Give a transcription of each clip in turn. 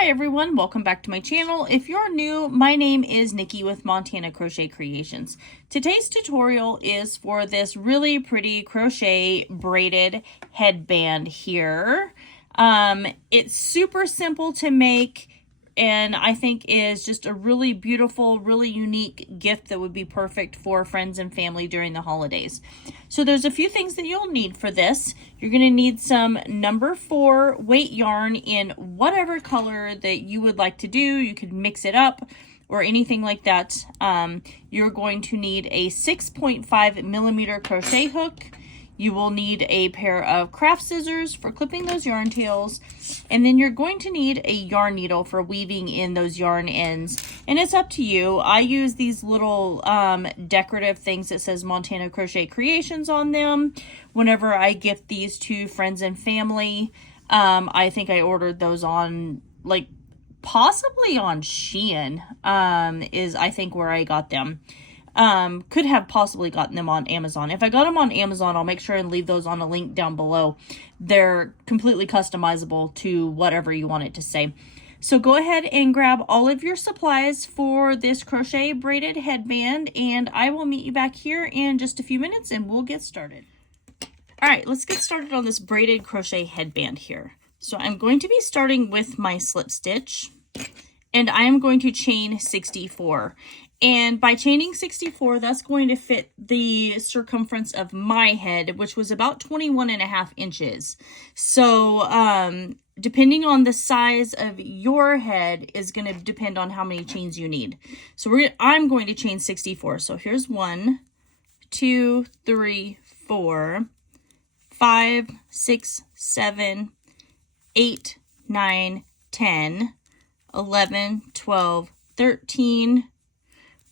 Hi everyone, welcome back to my channel. If you're new, my name is Nikki with Montana Crochet Creations. Today's tutorial is for this really pretty crochet braided headband here. It's super simple to make and I think is just a really beautiful, really unique gift that would be perfect for friends and family during the holidays. So there's a few things that you'll need for this. You're going to need some number 4 weight yarn in whatever color that you would like to do. You could mix it up or anything like that. You're going to need a 6.5 millimeter crochet hook. You will need a pair of craft scissors for clipping those yarn tails, and then you're going to need a yarn needle for weaving in those yarn ends. And it's up to you. I use these little decorative things that says Montana Crochet Creations on them whenever I gift these to friends and family. I think I ordered those on possibly on Shein is I think where I got them. Could have possibly gotten them on Amazon. If I got them on Amazon, I'll make sure and leave those on a link down below. They're completely customizable to whatever you want it to say. So go ahead and grab all of your supplies for this crochet braided headband, and I will meet you back here in just a few minutes and we'll get started. All right, let's get started on this braided crochet headband here. So I'm going to be starting with my slip stitch, and I am going to chain 64. And by chaining 64, that's going to fit the circumference of my head, which was about 21.5 inches. So depending on the size of your head is going to depend on how many chains you need. So I'm going to chain 64. So here's 1, 2, 3, 4, 5, 6, 7, 8, 9, 10, 11, 12, 13,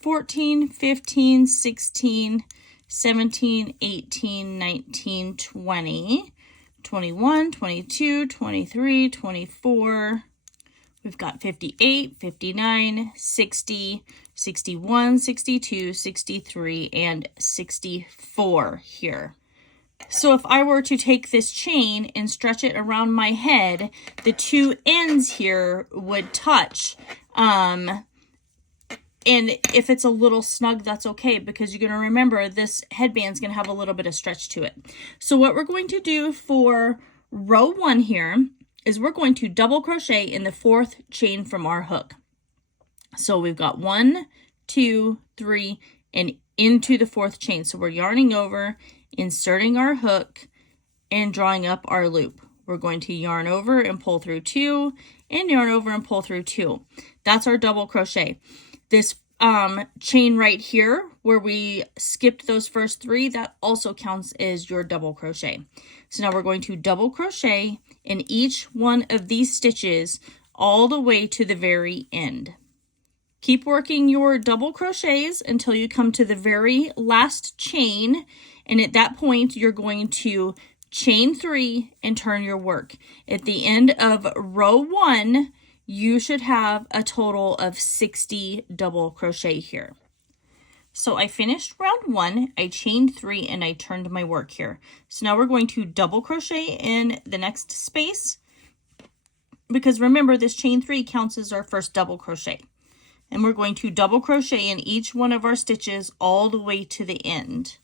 14, 15, 16, 17, 18, 19, 20, 21, 22, 23, 24. We've got 58, 59, 60, 61, 62, 63, and 64 here. So if I were to take this chain and stretch it around my head, the two ends here would touch. And if it's a little snug, that's okay, because you're going to remember this headband's going to have a little bit of stretch to it. So what we're going to do for row 1 here is we're going to double crochet in the 4th chain from our hook. So we've got 1, 2, 3, and into the 4th chain. So we're yarning over, inserting our hook, and drawing up our loop. We're going to yarn over and pull through 2, and yarn over and pull through 2. That's our double crochet. This chain right here where we skipped those first 3, that also counts as your double crochet. So now we're going to double crochet in each one of these stitches all the way to the very end. Keep working your double crochets until you come to the very last chain, and at that point you're going to chain 3 and turn your work. At the end of row 1, you should have a total of 60 double crochet here. So I finished round 1, I chained 3, and I turned my work here. So now we're going to double crochet in the next space, because remember this chain 3 counts as our first double crochet. And we're going to double crochet in each one of our stitches all the way to the end.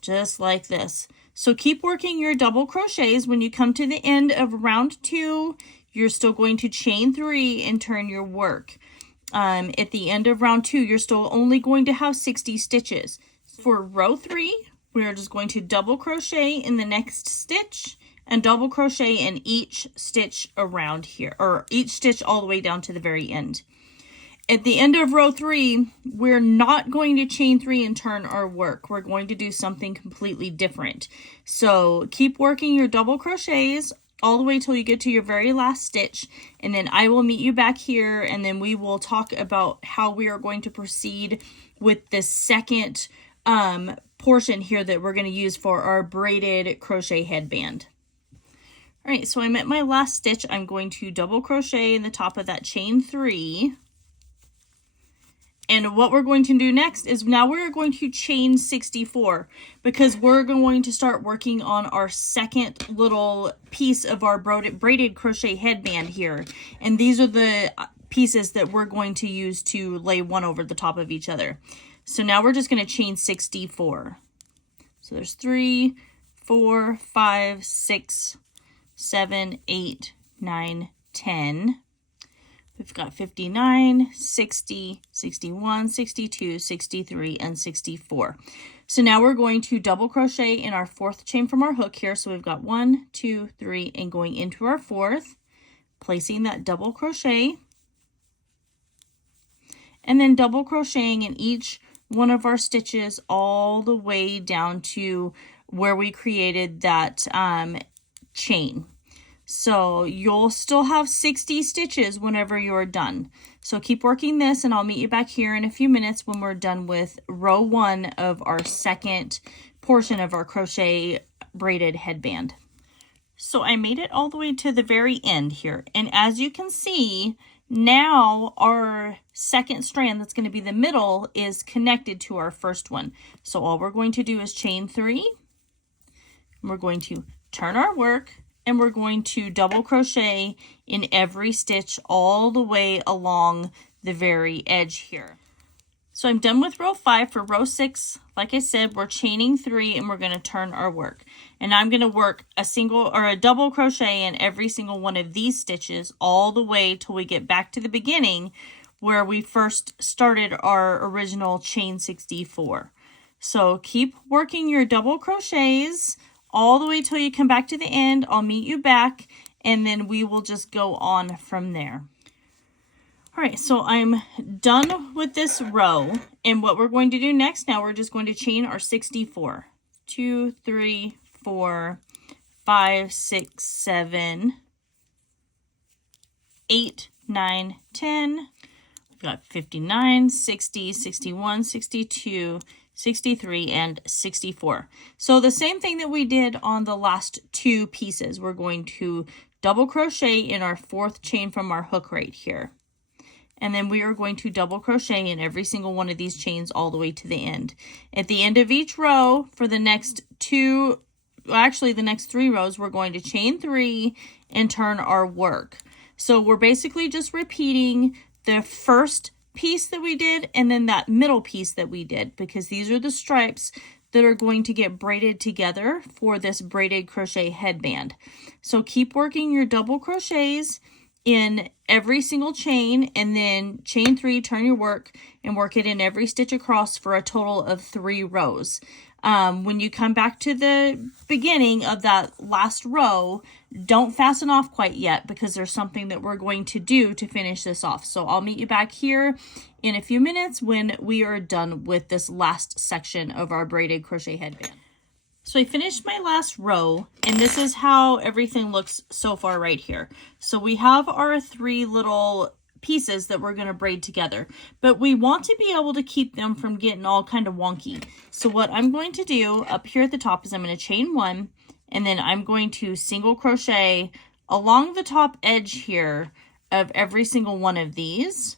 Just like this. So keep working your double crochets. When you come to the end of round 2, you're still going to chain 3 and turn your work. At the end of round 2, you're still only going to have 60 stitches. For row 3, we're just going to double crochet in the next stitch and double crochet in each stitch around here, or each stitch all the way down to the very end. At the end of row 3, we're not going to chain 3 and turn our work. We're going to do something completely different. So keep working your double crochets all the way till you get to your very last stitch, and then I will meet you back here, and then we will talk about how we are going to proceed with the second portion here that we're going to use for our braided crochet headband. All right, so I'm at my last stitch. I'm going to double crochet in the top of that chain 3, And what we're going to do next is now we're going to chain 64 because we're going to start working on our second little piece of our braided crochet headband here. And these are the pieces that we're going to use to lay one over the top of each other. So now we're just going to chain 64. So there's 3, 4, 5, 6, 7, 8, 9, 10. We've got 59, 60, 61, 62, 63, and 64. So now we're going to double crochet in our fourth chain from our hook here. So we've got 1, 2, 3, and going into our fourth, placing that double crochet, and then double crocheting in each one of our stitches all the way down to where we created that chain. So you'll still have 60 stitches whenever you're done. So keep working this, and I'll meet you back here in a few minutes when we're done with row 1 of our second portion of our crochet braided headband. So I made it all the way to the very end here, and as you can see, now our second strand that's going to be the middle is connected to our first one. So all we're going to do is chain 3, and we're going to turn our work, and we're going to double crochet in every stitch all the way along the very edge here. So I'm done with row 5. For row 6, like I said, we're chaining 3 and we're going to turn our work. And I'm going to work a single or a double crochet in every single one of these stitches all the way till we get back to the beginning where we first started our original chain 64. So keep working your double crochets all the way till you come back to the end. I'll meet you back, and then we will just go on from there. All right, so I'm done with this row, and what we're going to do next, now we're just going to chain our 64. 2, 3, 4, 5, 6, 7, 8, 9, 10. We've got 59, 60, 61, 62, 63, and 64. So the same thing that we did on the last 2 pieces, we're going to double crochet in our fourth chain from our hook right here. And then we are going to double crochet in every single one of these chains all the way to the end. At the end of each row for the next 2, actually the next 3 rows, we're going to chain 3 and turn our work. So we're basically just repeating the first piece that we did and then that middle piece that we did, because these are the stripes that are going to get braided together for this braided crochet headband. So keep working your double crochets in every single chain, and then chain 3, turn your work, and work it in every stitch across for a total of 3 rows. When you come back to the beginning of that last row, don't fasten off quite yet because there's something that we're going to do to finish this off. So I'll meet you back here in a few minutes when we are done with this last section of our braided crochet headband. So I finished my last row, and this is how everything looks so far right here. So we have our 3 little pieces that we're going to braid together, but we want to be able to keep them from getting all kind of wonky. So what I'm going to do up here at the top is I'm going to chain 1, and then I'm going to single crochet along the top edge here of every single one of these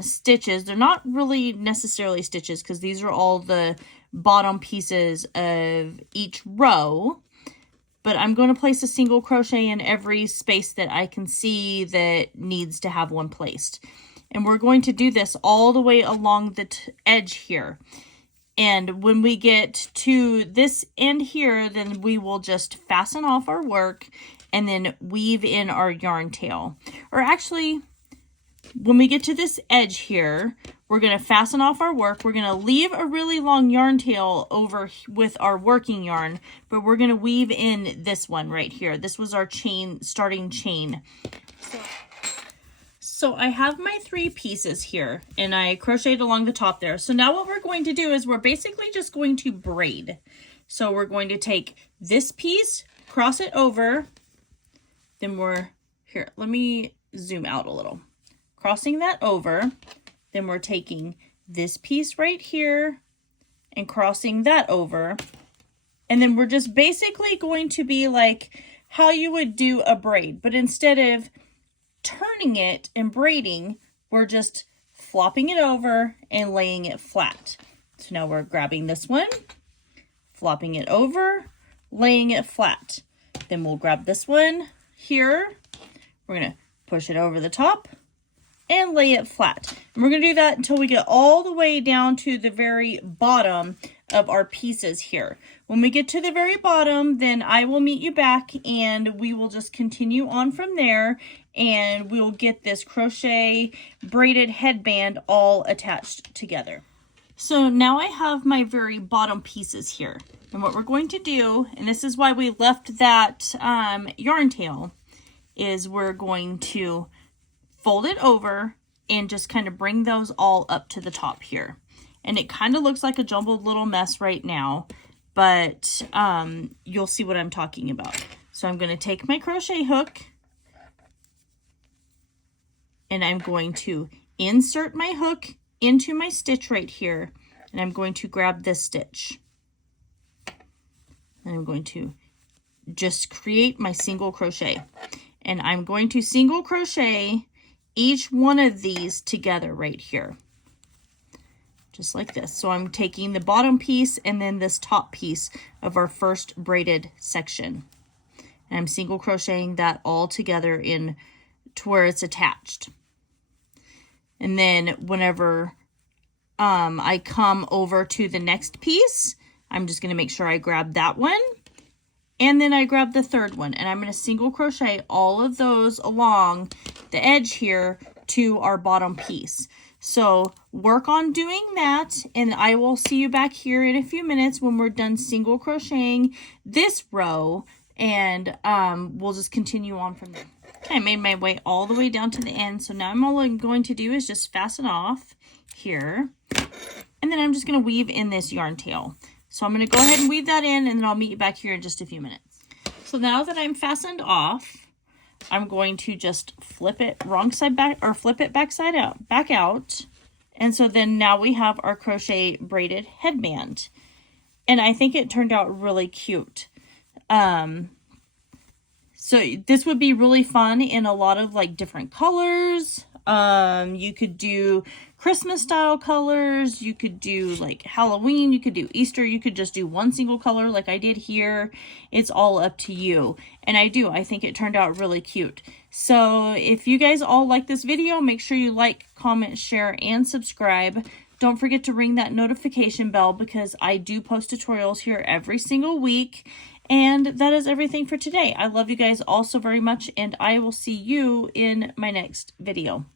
stitches. They're not really necessarily stitches because these are all the bottom pieces of each row, but I'm going to place a single crochet in every space that I can see that needs to have one placed. And we're going to do this all the way along the edge here. And when we get to this end here, then we will just fasten off our work and then weave in our yarn tail. Or actually, when we get to this edge here, we're going to fasten off our work. We're going to leave a really long yarn tail over with our working yarn, but we're going to weave in this one right here. This was our chain, starting chain. So I have my 3 pieces here, and I crocheted along the top there. So now what we're going to do is we're basically just going to braid. So we're going to take this piece, cross it over, then we're, here, let me zoom out a little. Crossing that over, then we're taking this piece right here and crossing that over. And then we're just basically going to be like how you would do a braid, but instead of turning it and braiding, we're just flopping it over and laying it flat. So now we're grabbing this one, flopping it over, laying it flat. Then we'll grab this one here. We're going to push it over the top and lay it flat. And we're going to do that until we get all the way down to the very bottom of our pieces here. When we get to the very bottom, then I will meet you back and we will just continue on from there, and we'll get this crochet braided headband all attached together. So now I have my very bottom pieces here. And what we're going to do, and this is why we left that yarn tail, is we're going to fold it over and just kind of bring those all up to the top here. And it kind of looks like a jumbled little mess right now, but you'll see what I'm talking about. So I'm going to take my crochet hook and I'm going to insert my hook into my stitch right here, and I'm going to grab this stitch. And I'm going to just create my single crochet. And I'm going to single crochet each one of these together right here. Just like this. So I'm taking the bottom piece and then this top piece of our first braided section. And I'm single crocheting that all together in to where it's attached. And then whenever I come over to the next piece, I'm just going to make sure I grab that one. And then I grab the third one, and I'm going to single crochet all of those along the edge here to our bottom piece. So work on doing that, and I will see you back here in a few minutes when we're done single crocheting this row, and we'll just continue on from there. Okay, I made my way all the way down to the end, so now all I'm going to do is just fasten off here, and then I'm just going to weave in this yarn tail. So I'm going to go ahead and weave that in, and then I'll meet you back here in just a few minutes. So now that I'm fastened off, I'm going to just flip it wrong side back, or flip it back out. And so then now we have our crochet braided headband. And I think it turned out really cute. So this would be really fun in a lot of like different colors. You could do Christmas style colors, you could do like Halloween, you could do Easter, you could just do one single color like I did here. It's all up to you. And I think it turned out really cute. So if you guys all like this video, make sure you like, comment, share, and subscribe. Don't forget to ring that notification bell because I do post tutorials here every single week. And that is everything for today. I love you guys all so very much, and I will see you in my next video.